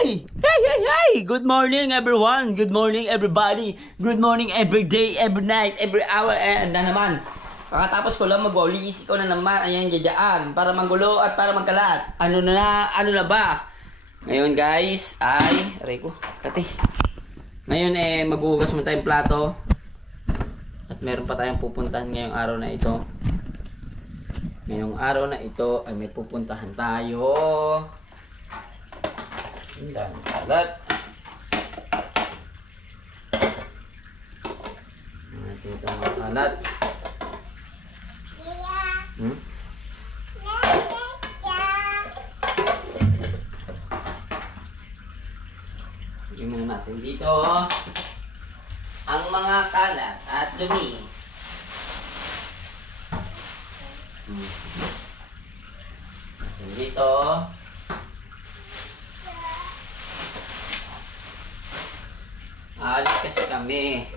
Hey! Hey, hey, hey! Good morning, everyone! Good morning, everybody! Good morning, every day, every night, every hour, and na naman. Pagkatapos ko lang mag-walis, ikaw na naman, ayan, dyan, para manggulo at para magkalat. Ano na ba? Ngayon, guys, aray ko, kati. Ngayon, maghuhugas mo tayong plato. At meron pa tayong pupuntahan ngayong araw na ito. Ngayong araw na ito, ay may pupuntahan tayo. Ang daming kalat. Natin ito mga kalat. Lagyan muna natin dito ang mga kalat at dumi. Dito alis kasi kami.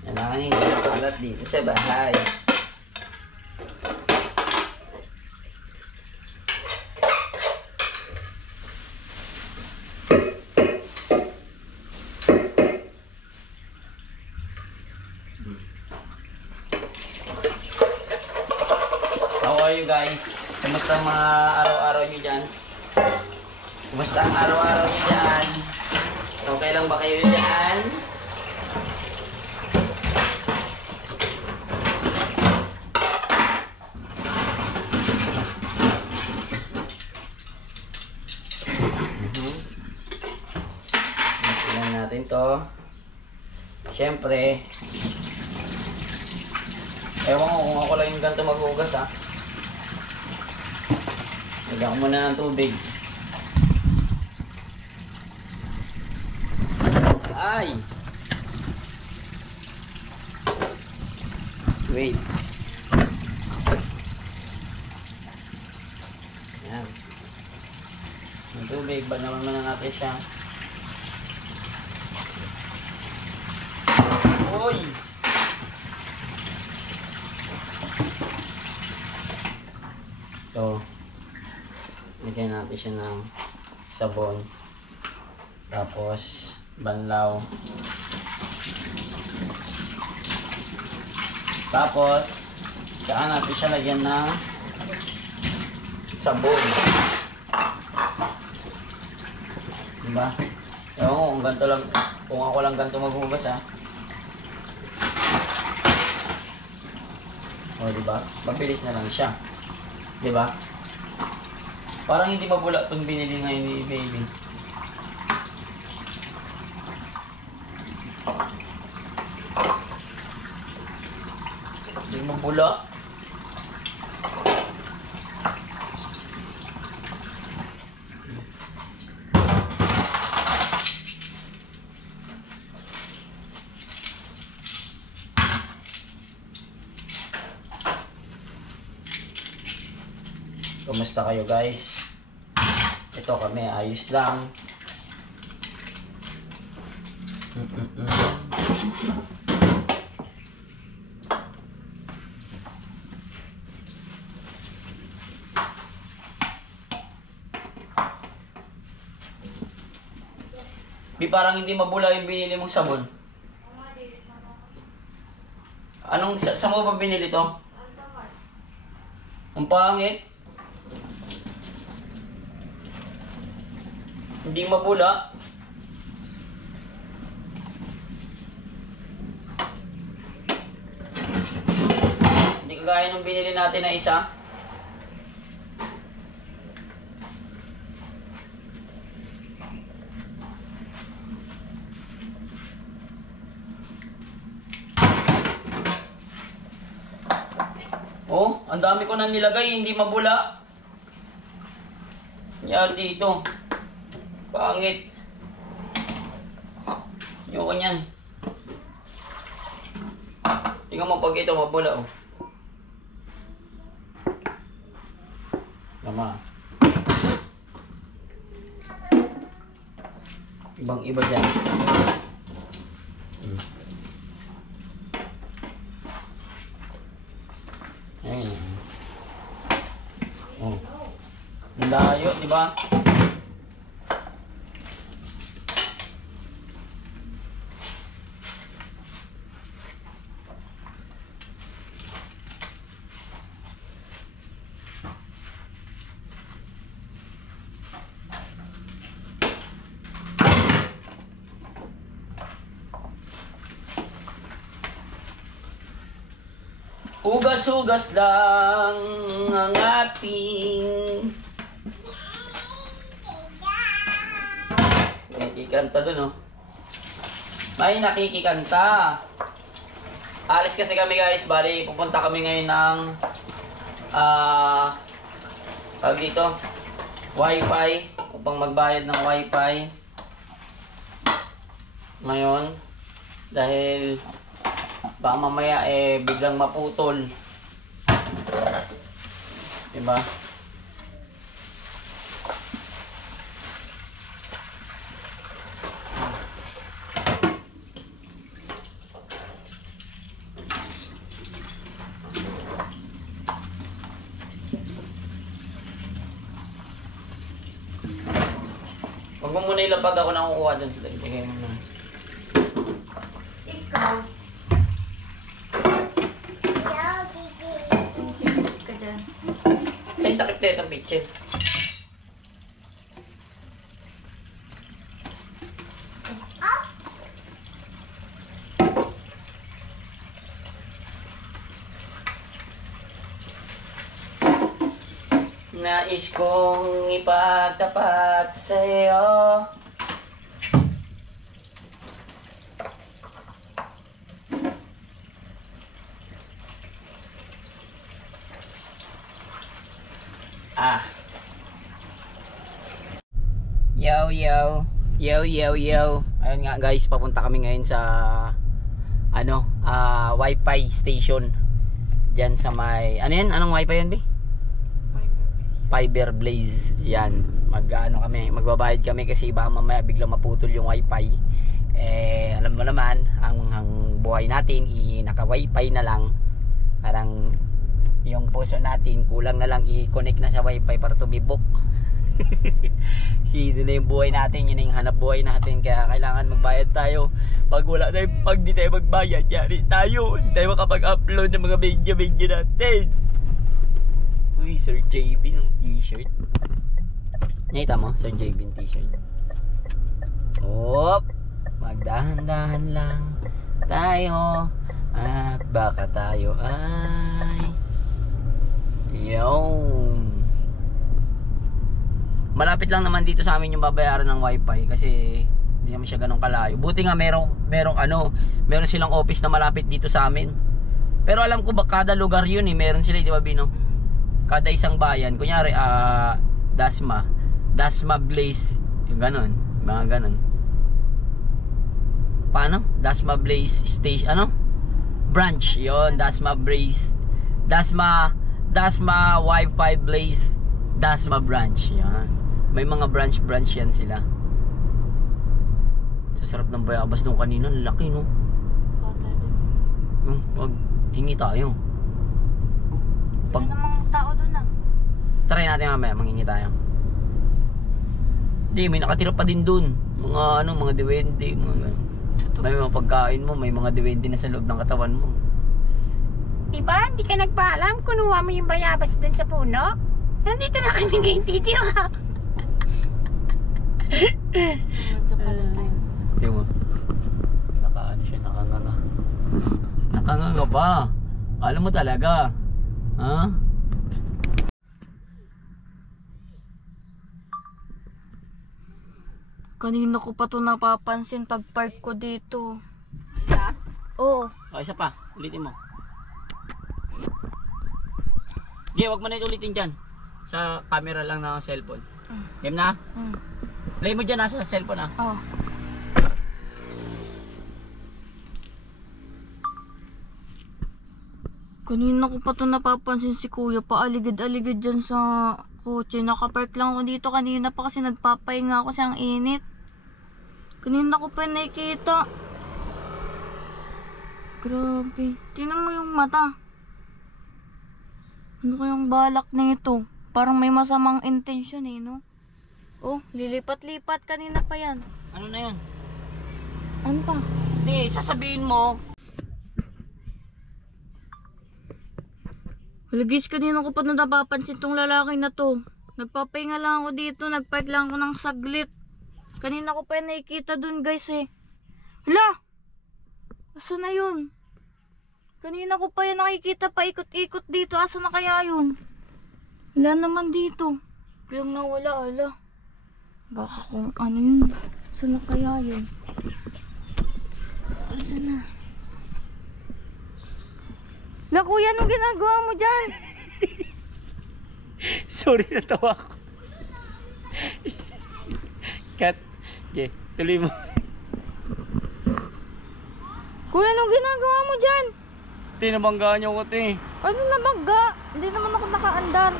Kailangan hindi makalat dito sa bahay. How are you guys? Kumusta ang mga araw-araw nyo dyan? Kumusta ang araw-araw nyo dyan? Okay lang ba kayo dyan? Tignan natin to. Siyempre, ewan ko kung ako lang yung ganito maghugas ha. Lagyan ko muna ng tubig. Ay! Wait. Yan. Ang tubig, banawan muna natin siya. Uy! So, lagyan natin siya ng sabon. Tapos, banlaw. Tapos, saan natin siya lagyan ng sabon. Diba? Ewan ko kung ganito lang, kung ako lang ganito maghugas ha. O diba? Mabilis na lang siya. Diba? Parang hindi mabula itong binili ngayon ni baby. Hindi mabula. Kumusta kayo guys? Ito kami, ayos lang. Parang hindi mabula yung binili mong sabon. Anong, sa mo ba binili to? Ang pangit. Hindi mabula. Hindi kagaya nung binili natin na isa. Oh, ang dami ko na nilagay, hindi mabula. Yan dito. Pangit. Yung kanyan. Tingnan mo pag ito mabula oh. Tama. Ibang iba dyan. Ayun. Oh. Layo, di ba? Hugas-hugas lang ang ating... Nakikikanta dun, oh. May nakikikanta. Alis kasi kami, guys. Bali, pupunta kami ngayon ng... tawag dito, Wi-Fi. Upang magbayad ng Wi-Fi. Ngayon. Dahil... baka mamaya biglang maputol. Diba? Huwag mo muna ilapag ako na kukuha dun. Lagay mo na. Ikaw. Sa'yo takip tayo itong picture. Nais kong ipagtapat sa'yo. Yo. Ayun nga guys, papunta kami ngayon sa Wi-Fi station. Diyan sa may anong Wi-Fi yun, Bi? Fiber Blaze. Yan. Magbabayad kami kasi baka mamaya biglang maputol yung Wi-Fi. Alam mo naman, ang buhay natin naka-Wi-Fi na lang. Parang yung puso natin kulang na lang i-connect na sa Wi-Fi para tumibok. Yun na yung buhay natin, yun na yung hanap buhay natin. Kaya kailangan magbayad tayo. Pag di tayo magbayad, yari tayo. Hindi tayo makapag-upload ng mga video natin. Uy, Sir JB ng t-shirt. Nakita mo, Sir JB ng t-shirt. Oop, magdahan-dahan lang tayo. At baka tayo ay yun. Malapit lang naman dito sa amin yung babayaran ng Wi-Fi kasi hindi naman siya ganun kalayo. Buti nga meron silang office na malapit dito sa amin. Pero alam ko ba kada lugar yun meron sila, di ba, Bino? Kada isang bayan, kunyari Dasma Blaze, yung ganun, mga ganun. Paano? Dasma Blaze Station, branch, yon, Dasma Blaze, Dasma Wi-Fi Blaze, Dasma branch, yan. May mga branch yan sila. Sa sarap ng bayabas nung kanina, laki, no? Wag, hingi tayo. Wala namang tao doon, Try natin mamaya, manghingi tayo. Hindi, may nakatira pa din doon. Mga duwende, may mga pagkain mo, may mga duwende na sa loob ng katawan mo. Diba, hindi ka nagpaalam? Kunuha mo yung bayabas dun sa puno? Nandito na kami ngayon titira. Once upon a time. Tingnan mo. Siya, nakanganga. Nakanganga ba? Alam mo talaga. Ha? Kanina ko pa to napapansin pag park ko dito. Yeah? Oo. Isa pa. Ulitin mo. Wag mo na ulitin dyan. Sa camera lang ng cellphone. Game na? Play mo dyan, nasa cellphone, Oo. Kanina ko pa to napapansin si kuya, paaligid-aligid dyan sa kotse. Nakapark lang ako dito kanina pa kasi nagpapahinga ako sa init. Kanina ko pa nakikita. Grabe. Tingnan mo yung mata. Ano kayang balak na ito? Parang may masamang intensyon, no? Oh, lilipat-lipat kanina pa yan. Ano na yun? Ano pa? Hindi, sasabihin mo. Halagis, kanina ko pa napapansin tong lalaki na to. Nagpapahinga lang ako dito, nagpark lang ako ng saglit. Kanina ko pa nakikita dun, guys, Hala! Asa na yun? Kanina ko pa yan nakikita pa ikot-ikot dito. Asa na kaya yun? Wala naman dito. Biglang nawala, ala. Baka kung ano yun. Saan na kaya yun? Asa na? La kuya, anong ginagawa mo dyan? Sorry, natawa ko. Kat. Okay, tuloy mo. Kuya, anong ginagawa mo dyan? Tinabanggaan niyo ko, te. Ano na bangga? Hindi naman ako nakaandar.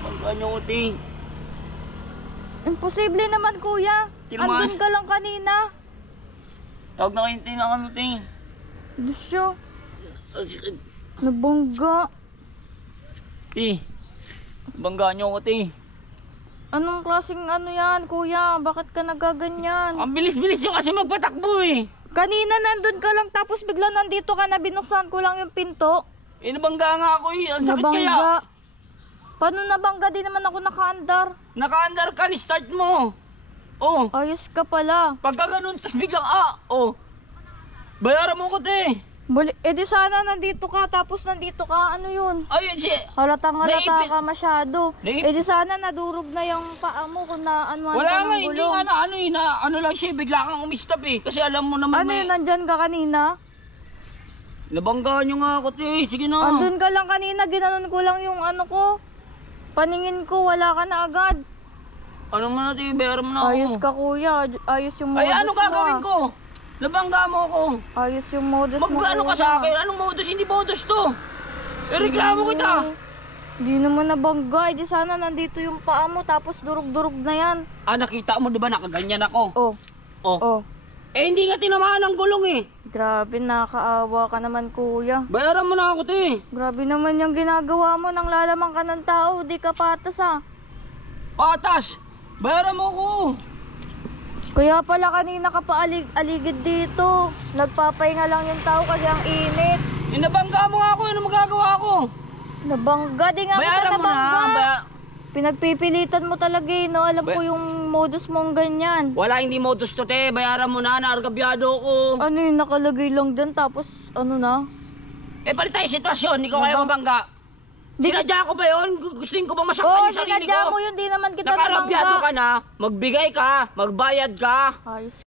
Banggaan niyo ko, te. Imposible naman kuya. Kinuha. Andun ka lang kanina. Tawag na kayo, te, ng ano, te. Dusyo. Oh, sige. Nabangga. Te, banggaan niyo ko, te. Anong klaseng ano yan kuya? Bakit ka nagaganyan? Ang bilis-bilis nyo kasi magpatakbo, eh. Kanina nandun ka lang tapos bigla nandito ka na binuksan ko lang yung pinto. Eh, nabangga nga ako, eh. Ang sakit kaya. Nabangga. Paano nabangga? Di naman ako nakaandar. Naka-under ka, ni-start mo. Oh, Ayos ka pala. pagka ganun, tas biglang, oh. Bayaran mo ko, te. Di sana nandito ka tapos nandito ka. Ano yun? Ayun, si... Halatang halata Naipit- ka masyado. Di sana nadurog na yung paa mo kung na ano Wala nga, ng hindi gulong. nga na, ano lang siya, bigla kang umistap, eh. Kasi alam mo naman Ano yun? Nandyan ka kanina? Nabanggaan nyo nga ako, te. Sige na. Andun ka lang kanina. Ginanon ko lang yung ano ko. Paningin ko. Wala ka na agad. Ano mo na, te? Bayaran mo na ako. Ayos ka kuya. Ayos yung modus Ay, ano mo, gagawin ko? Nabangga mo ako. Ayos yung modus mo. Mag-ano ka kuya. sa akin? Anong modus? Hindi modus to. Reklamo kita. Di naman nabangga. Di sana nandito yung paa mo. Tapos durug-durug na yan. Nakita mo, di ba? Nakaganyan ako. Oh. Oh. Oh. Hindi nga tinamaan ng gulong, eh. Grabe, nakakaawa ka naman kuya. Bayaran mo na ako, te. Grabe naman yung ginagawa mo. Nang lalamang ka ng tao. Di ka patas ah. Patas. Bayaran mo ko. Kaya pala kanina ka pa aligid dito. Nagpapahinga lang yung tao kasi ang init. Nabangga mo nga ako. Ano magagawa ko? Nabangga, di nga kita Bayaran mo nabangga. na. Pinagpipilitan mo talaga eh, no? Alam ko yung modus mong ganyan. Wala, hindi modus to, te. Bayaran mo na. Naargabyado ko. Ano yun, nakalagay lang dyan tapos ano na? Palit tayo sitwasyon. Hindi ko kaya mabangga. Sinadya ko ba yun? Gustuin ko ba masaktan Oo, yung sarili sinadya ko? mo yun, di naman kita Nakarabyado nabangga. ka na. Magbigay ka. Magbayad ka. Ayos